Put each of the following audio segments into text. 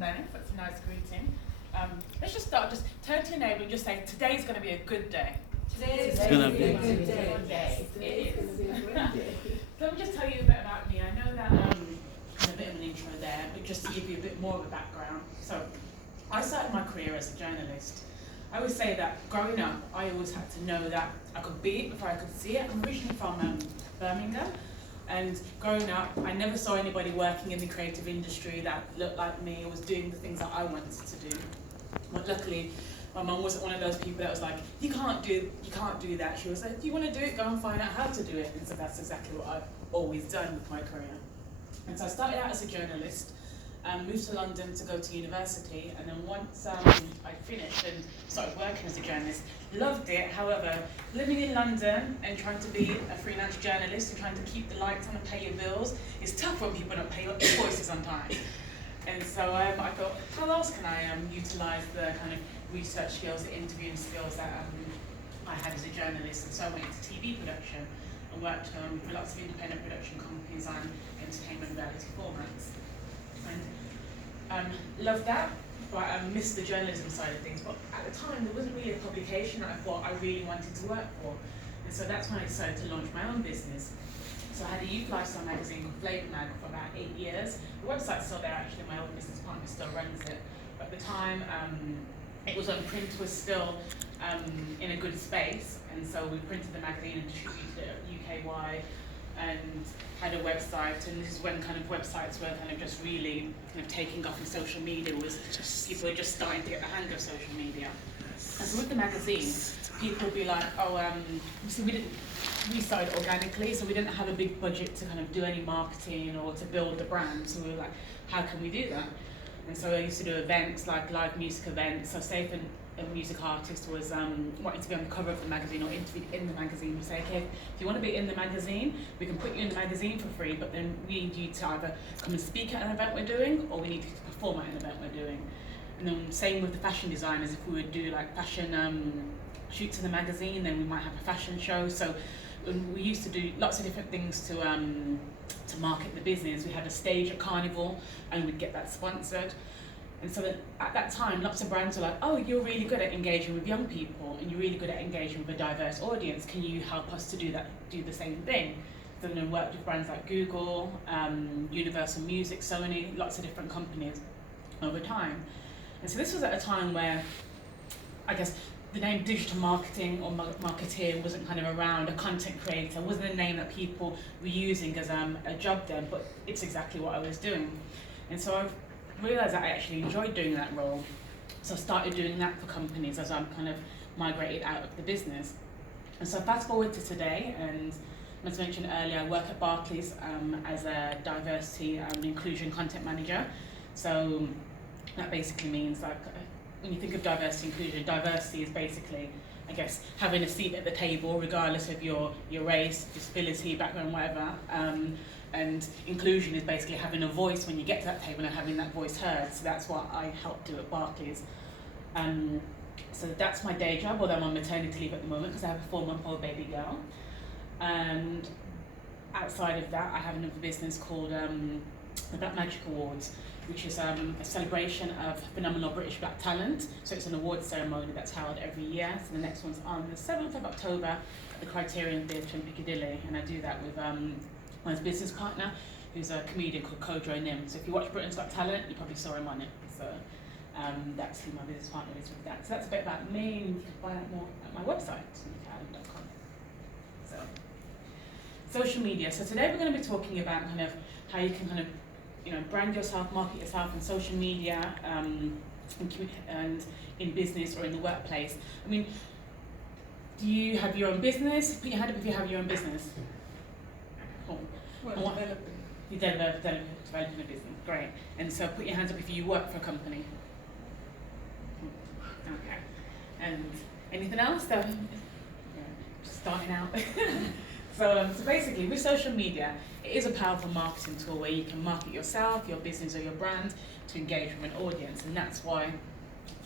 Danny. That's a nice greeting. Let's just start. Just turn to your neighbour and just say, today's going to be a good day. Today's gonna be a good day. It is. So let me just tell you a bit about me. I know that a bit of an intro there, but just to give you a bit more of a background. So I started my career as a journalist. I always say that growing up, I always had to know that I could be it before I could see it. I'm originally from Birmingham. And growing up, I never saw anybody working in the creative industry that looked like me or was doing the things that I wanted to do. But luckily, my mum wasn't one of those people that was like, you can't do that. She was like, if you want to do it, go and find out how to do it. And so that's exactly what I've always done with my career. And so I started out as a journalist, moved to London to go to university, and then once I finished and started working as a journalist, loved it. However, living in London and trying to be a freelance journalist and trying to keep the lights on and pay your bills is tough when people don't pay your invoices on time. And so I thought, how else can I utilise the kind of research skills, the interviewing skills that I had as a journalist? And so I went into TV production and worked for lots of independent production companies on entertainment reality formats. And loved that, but I missed the journalism side of things. But at the time, there wasn't really a publication that I thought I really wanted to work for. And so that's when I decided to launch my own business. So I had a youth lifestyle magazine called Flavour Mag for about 8 years. The website's still there actually, my old business partner still runs it. But at the time, it was on print, was still in a good space. And so we printed the magazine and distributed it UK-wide and had a website. And this is when kind of websites were kind of just really kind of taking off, and social media was people were just starting to get the hang of social media. And so with the magazine, people would be like, oh, so we started organically, so we didn't have a big budget to kind of do any marketing or to build the brand. So we were like, how can we do that? And so I used to do events like live music events. So say if a music artist was wanting to be on the cover of the magazine or interviewed in the magazine, we say, okay, if you want to be in the magazine, we can put you in the magazine for free, but then we need you to either come and speak at an event we're doing, or we need you to perform at an event we're doing. And then same with the fashion designers, if we would do like fashion shoots in the magazine, then we might have a fashion show. So we used to do lots of different things to market the business. We had a stage at Carnival, and we'd get that sponsored. And so at that time, lots of brands were like, oh, you're really good at engaging with young people, and you're really good at engaging with a diverse audience. Can you help us to do the same thing? So then I worked with brands like Google, Universal Music, Sony, lots of different companies over time. And so this was at a time where, I guess, the name digital marketing or marketeer wasn't kind of around. A content creator wasn't a name that people were using as a job then, but it's exactly what I was doing. And so I realised that I actually enjoyed doing that role. So I started doing that for companies as I'm kind of migrated out of the business. And so fast forward to today, and as mentioned earlier, I work at Barclays as a diversity and inclusion content manager. So that basically means, like, when you think of diversity inclusion, diversity is basically, I guess, having a seat at the table regardless of your race, disability, background, whatever. And inclusion is basically having a voice when you get to that table and having that voice heard. So that's what I help do at Barclays. So that's my day job, although I'm on maternity leave at the moment because I have a 4-month-old baby girl. And outside of that, I have another business called the Black Magic Awards, which is a celebration of phenomenal British black talent. So it's an awards ceremony that's held every year. So the next one's on the 7th of October at the Criterion Theatre in Piccadilly. And I do that with my business partner, who's a comedian called Kojo Nim. So if you watch Britain's Got Talent, you probably saw him on it. So that's who my business partner is with that. So that's a bit about me, and you can find out more at my website, annikaallen.com. So, social media. So today we're going to be talking about kind of how you can kind of brand yourself, market yourself on social media, and in business or in the workplace. I mean, do you have your own business? Put your hand up if you have your own business. Cool. Well, you developing a business, great. And so put your hands up if you work for a company. Okay. And anything else? Just starting out. So basically, with social media, it is a powerful marketing tool where you can market yourself, your business, or your brand to engage with an audience, and that's why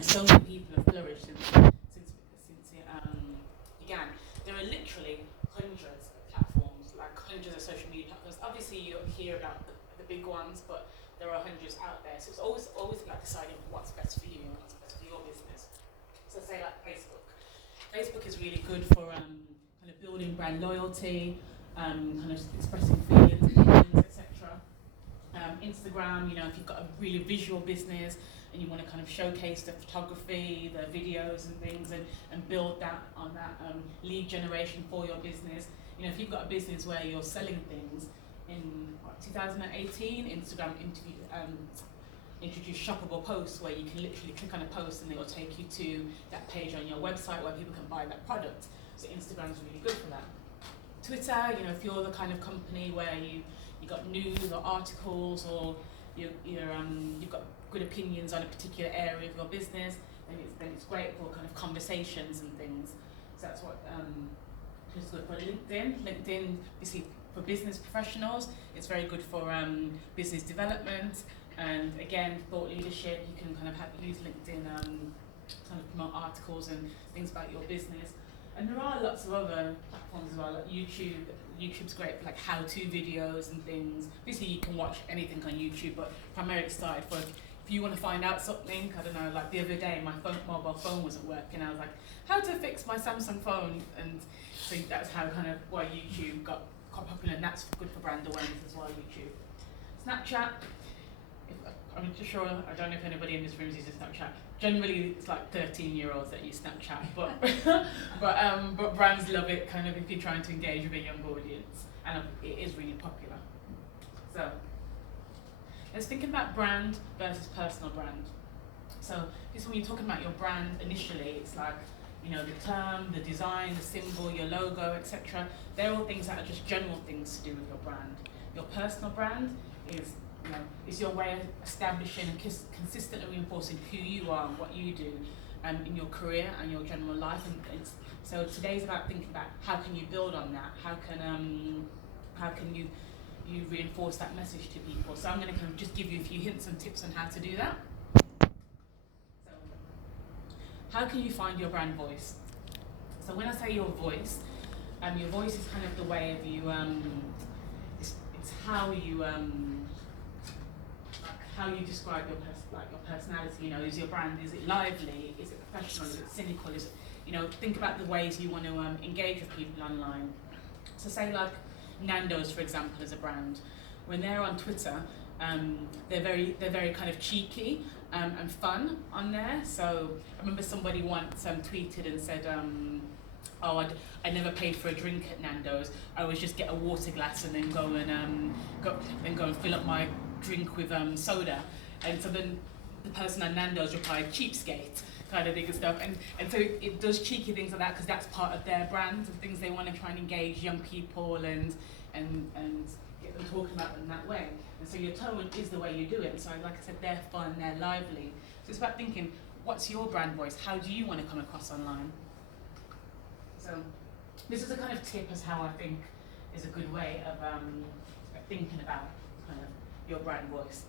so many people have flourished since it began. There are literally hundreds of platforms, like hundreds of social media platforms. Obviously, you hear about the big ones, but there are hundreds out there. So it's always about deciding what's best for you and what's best for your business. So say like Facebook. Facebook is really good for kind of building brand loyalty, kind of expressing feelings, opinions, etc. Instagram, you know, if you've got a really visual business and you want to kind of showcase the photography, the videos and things, and build that on that lead generation for your business. You know, if you've got a business where you're selling things, in 2018, Instagram introduced shoppable posts where you can literally click on a post and it will take you to that page on your website where people can buy that product. So Instagram's really good for that. Twitter, you know, if you're the kind of company where you got news or articles or you've got good opinions on a particular area of your business, then it's great for kind of conversations and things. So that's what is good for LinkedIn. LinkedIn, obviously, for business professionals, it's very good for business development, and again, thought leadership. You can kind of use LinkedIn kind of promote articles and things about your business. And there are lots of other platforms as well, like YouTube. YouTube's great for like how-to videos and things. Obviously, you can watch anything on YouTube, but primarily started for if you want to find out something. I don't know, like the other day, my mobile phone wasn't working. I was like, how to fix my Samsung phone, and so that's how kind of why YouTube got quite popular, and that's good for brand awareness as well. YouTube, Snapchat. I'm just sure, I don't know if anybody in this room uses Snapchat. Generally, it's like 13-year-olds that use Snapchat, but but brands love it. Kind of if you're trying to engage with a young audience, and it is really popular. So let's think about brand versus personal brand. So this when you're talking about your brand initially, it's like, you know, the term, the design, the symbol, your logo, etc. They're all things that are just general things to do with your brand. Your personal brand is, you know, is your way of establishing and consistently reinforcing who you are and what you do in your career and your general life. And so today's about thinking about how can you build on that? How can you reinforce that message to people? So I'm going to kind of just give you a few hints and tips on how to do that. So, how can you find your brand voice? So when I say your voice is kind of the way of you. It's how you describe your personality. You know, is your brand, is it lively? Is it professional? Is it cynical? Is it, you know, think about the ways you want to engage with people online. So say like Nando's, for example, as a brand, when they're on Twitter, they're very kind of cheeky and fun on there. So I remember somebody once tweeted and said, I never paid for a drink at Nando's. I always just get a water glass and then go and fill up my drink with soda. And so then the person at Nando's replied, cheapskate, kind of thing and stuff. And so it does cheeky things like that because that's part of their brand and things they want to try and engage young people and get them talking about them that way. And so your tone is the way you do it. So like I said, they're fun, they're lively. So it's about thinking, what's your brand voice? How do you want to come across online? So this is a kind of tip as how I think is a good way of thinking about kind of your brand voice.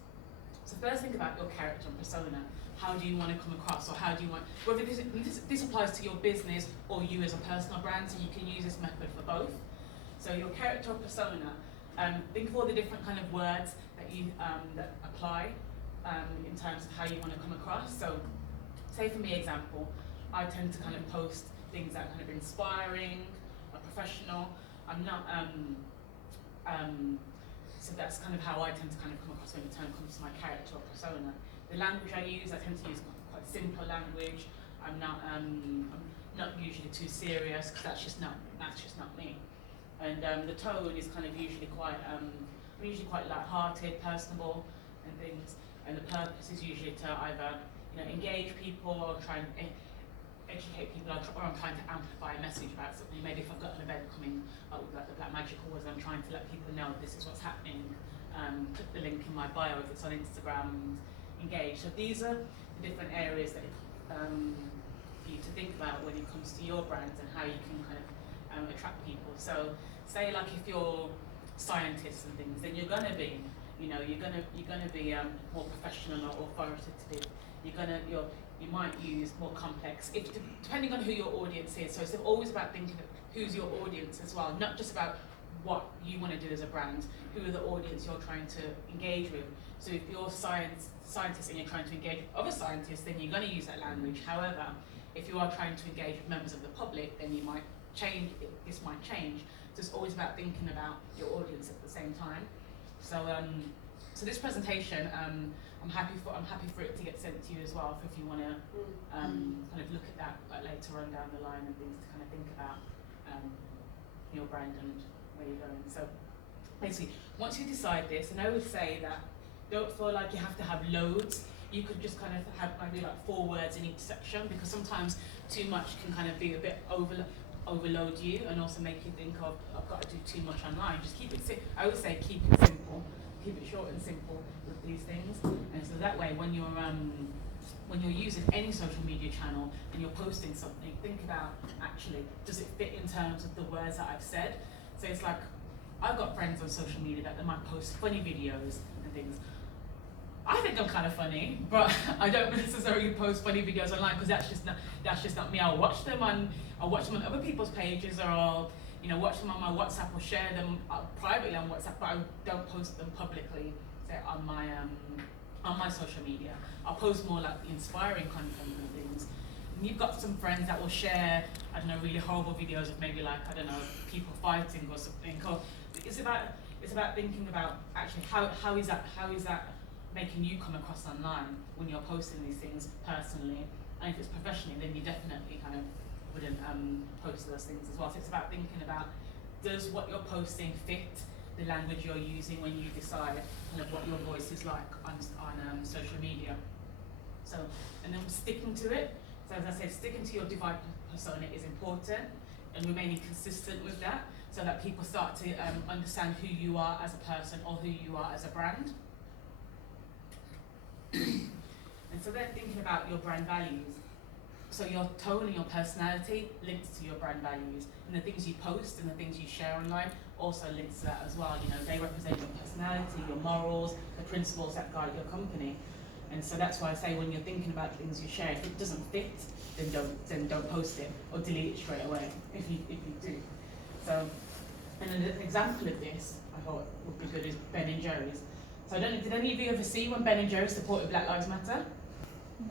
So first think about your character and persona. How do you want to come across, or how do you want, whether this applies to your business or you as a personal brand, so you can use this method for both. So your character or persona, think of all the different kind of words that you that apply in terms of how you want to come across. So say for me, example, I tend to kind of post things that are kind of inspiring, or professional. I'm not so that's kind of how I tend to kind of come across when the term comes to my character or persona. The language I use, I tend to use quite simple language. I'm not usually too serious because that's just not me. And the tone is kind of usually quite light-hearted, personable, and things. And the purpose is usually to either engage people or try and educate people, or I'm trying to amplify a message about something. Maybe if I've got an event coming up with like the Black Magic Awards, I'm trying to let people know this is what's happening. Put the link in my bio if it's on Instagram, engage. So these are the different areas that for you to think about when it comes to your brands and how you can kind of attract people. So say like if you're scientists and things, then you're gonna be, you're gonna be more professional or authoritative. You might use more complex, depending on who your audience is. So it's always about thinking of who's your audience as well, not just about what you want to do as a brand, who are the audience you're trying to engage with. So if you're scientists and you're trying to engage other scientists, then you're going to use that language. However, if you are trying to engage with members of the public, then you might change. This might change. So it's always about thinking about your audience at the same time. So so this presentation, I'm happy for it to get sent to you as well, if you want to kind of look at that later on down the line and things to kind of think about your brand and where you're going. So basically, once you decide this, and I would say that don't feel like you have to have loads. You could just kind of have maybe like 4 words in each section, because sometimes too much can kind of be a bit overload you and also make you think of, I've got to do too much online. Just keep it I would say keep it simple, keep it short and simple with these things. And so that way when you're using any social media channel and you're posting something, think about actually, does it fit in terms of the words that I've said? So it's like, I've got friends on social media that they might post funny videos and things. I think I'm kind of funny, but I don't necessarily post funny videos online, because that's just not me. I'll watch them on other people's pages, or I'll watch them on my WhatsApp or share them privately on WhatsApp, but I don't post them publicly, say on my social media. I'll post more like inspiring content and things. And you've got some friends that will share, I don't know, really horrible videos of maybe like, I don't know, people fighting or something. Or it's about thinking about actually how is that making you come across online when you're posting these things personally, and if it's professionally, then you definitely kind of wouldn't post those things as well. So it's about thinking about, does what you're posting fit the language you're using when you decide kind of what your voice is like on social media. So, and then sticking to it. So as I said, sticking to your divide persona is important, and remaining consistent with that, so that people start to understand who you are as a person or who you are as a brand. And so then thinking about your brand values. So your tone and your personality links to your brand values, and the things you post and the things you share online also links to that as well. They represent your personality, your morals, the principles that guide your company. And so that's why I say, when you're thinking about things you share, if it doesn't fit, then don't post it, or delete it straight away if you do. So, and an example of this I thought would be good is Ben and Jerry's. So I don't know, did any of you ever see when Ben and Jerry's supported Black Lives Matter? No.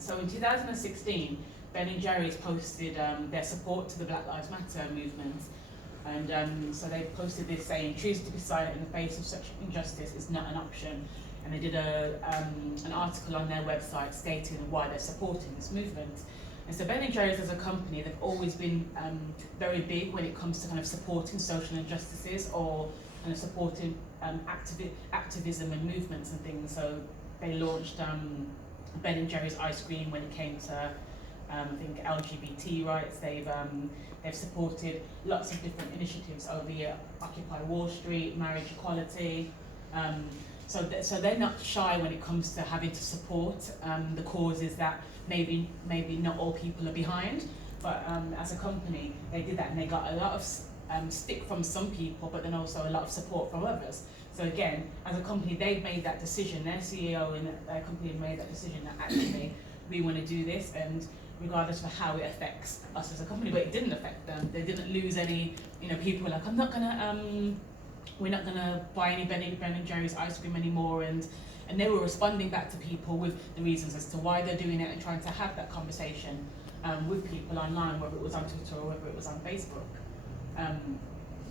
So in 2016, Ben and Jerry's posted their support to the Black Lives Matter movement. And so they posted this saying, choosing to be silent in the face of such injustice is not an option. And they did an article on their website stating why they're supporting this movement. And so Ben and Jerry's as a company, they've always been very big when it comes to kind of supporting social injustices, or kind of supporting activism and movements and things. So they launched Ben and Jerry's ice cream when it came to I think LGBT rights. They've supported lots of different initiatives over the year, Occupy Wall Street, marriage equality. So they're not shy when it comes to having to support the causes that maybe not all people are behind. But as a company, they did that, and they got a lot of stick from some people, but then also a lot of support from others. So again, as a company, they've made that decision. Their CEO and their company have made that decision that actually we want to do this, and regardless of how it affects us as a company, but it didn't affect them. They didn't lose any. People were like, we're not gonna buy any Ben and Jerry's ice cream anymore, and they were responding back to people with the reasons as to why they're doing it, and trying to have that conversation with people online, whether it was on Twitter or whether it was on Facebook.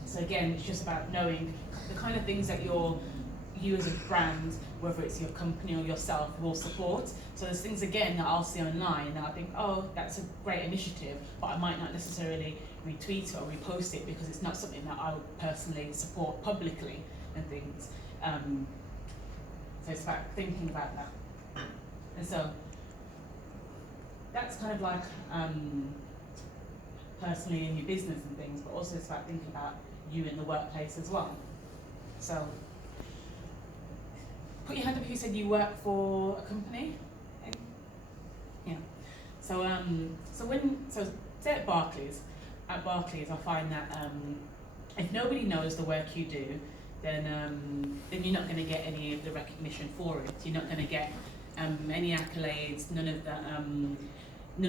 So again, it's just about knowing the kind of things that you as a brand, whether it's your company or yourself, will support. So there's things, again, that I'll see online that I think, oh, that's a great initiative, but I might not necessarily retweet it or repost it because it's not something that I would personally support publicly and things. So it's about thinking about that. And so that's kind of like personally in your business and things, but also it's about thinking about you in the workplace as well. So put your hand up if you said you work for a company. Yeah. So say at Barclays, I find that if nobody knows the work you do, then you're not going to get any of the recognition for it. You're not going to get any accolades, none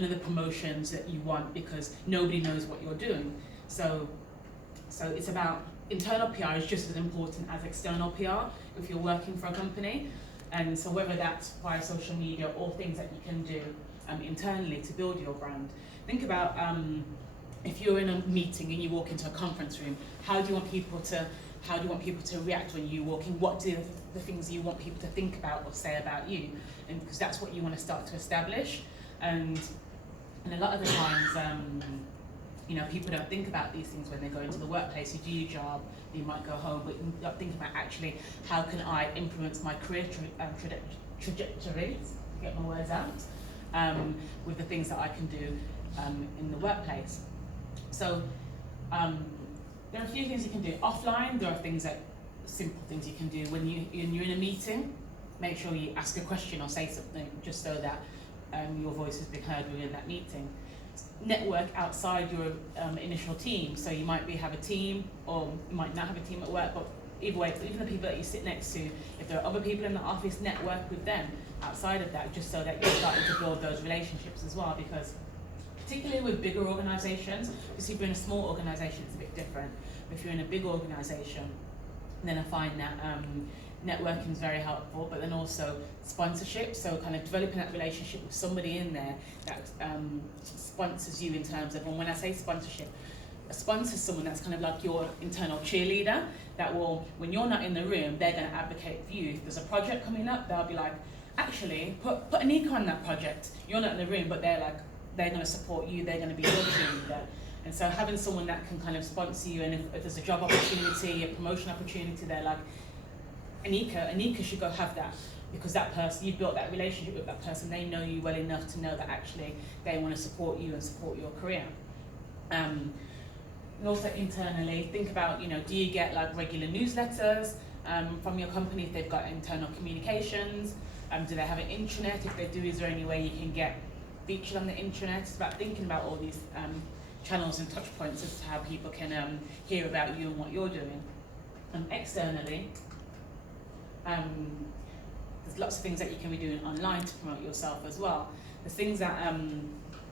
of the promotions that you want, because nobody knows what you're doing. So it's about internal PR is just as important as external PR if you're working for a company. And so whether that's via social media or things that you can do internally to build your brand. Think about if you're in a meeting and you walk into a conference room, how do you want people to react when you walk in? What do the things you want people to think about or say about you? And because that's what you want to start to establish. And a lot of the times, you know, people don't think about these things when they go into the workplace. You do your job, you might go home, but you're not thinking about actually how can I influence my career trajectory, get my words out, with the things that I can do in the workplace. So there are a few things you can do. Offline, there are things that, simple things you can do. When you're in a meeting, make sure you ask a question or say something just so that your voice has been heard within that meeting. Network outside your initial team. So you might have a team, or you might not have a team at work, but either way, even the people that you sit next to, if there are other people in the office, network with them outside of that, just so that you're starting to build those relationships as well. Because particularly with bigger organisations, because if you're in a small organisation, it's a bit different. But if you're in a big organisation, then I find that networking is very helpful, but then also sponsorship, so kind of developing that relationship with somebody in there that sponsors you in terms of, and when I say sponsorship, a sponsor is someone that's kind of like your internal cheerleader that will, when you're not in the room, they're going to advocate for you. If there's a project coming up, they'll be like, actually, put Annika on that project. You're not in the room, but they're going to support you, they're going to be your cheerleader. And so having someone that can kind of sponsor you, and if there's a job opportunity, a promotion opportunity, they're like, Annika should go have that, because that person, you built that relationship with that person, they know you well enough to know that actually they want to support you and support your career. And also internally, think about, you know, do you get like regular newsletters from your company if they've got internal communications? Do they have an intranet? If they do, is there any way you can get featured on the intranet? It's about thinking about all these channels and touch points as to how people can hear about you and what you're doing. Externally, there's lots of things that you can be doing online to promote yourself as well. There's things that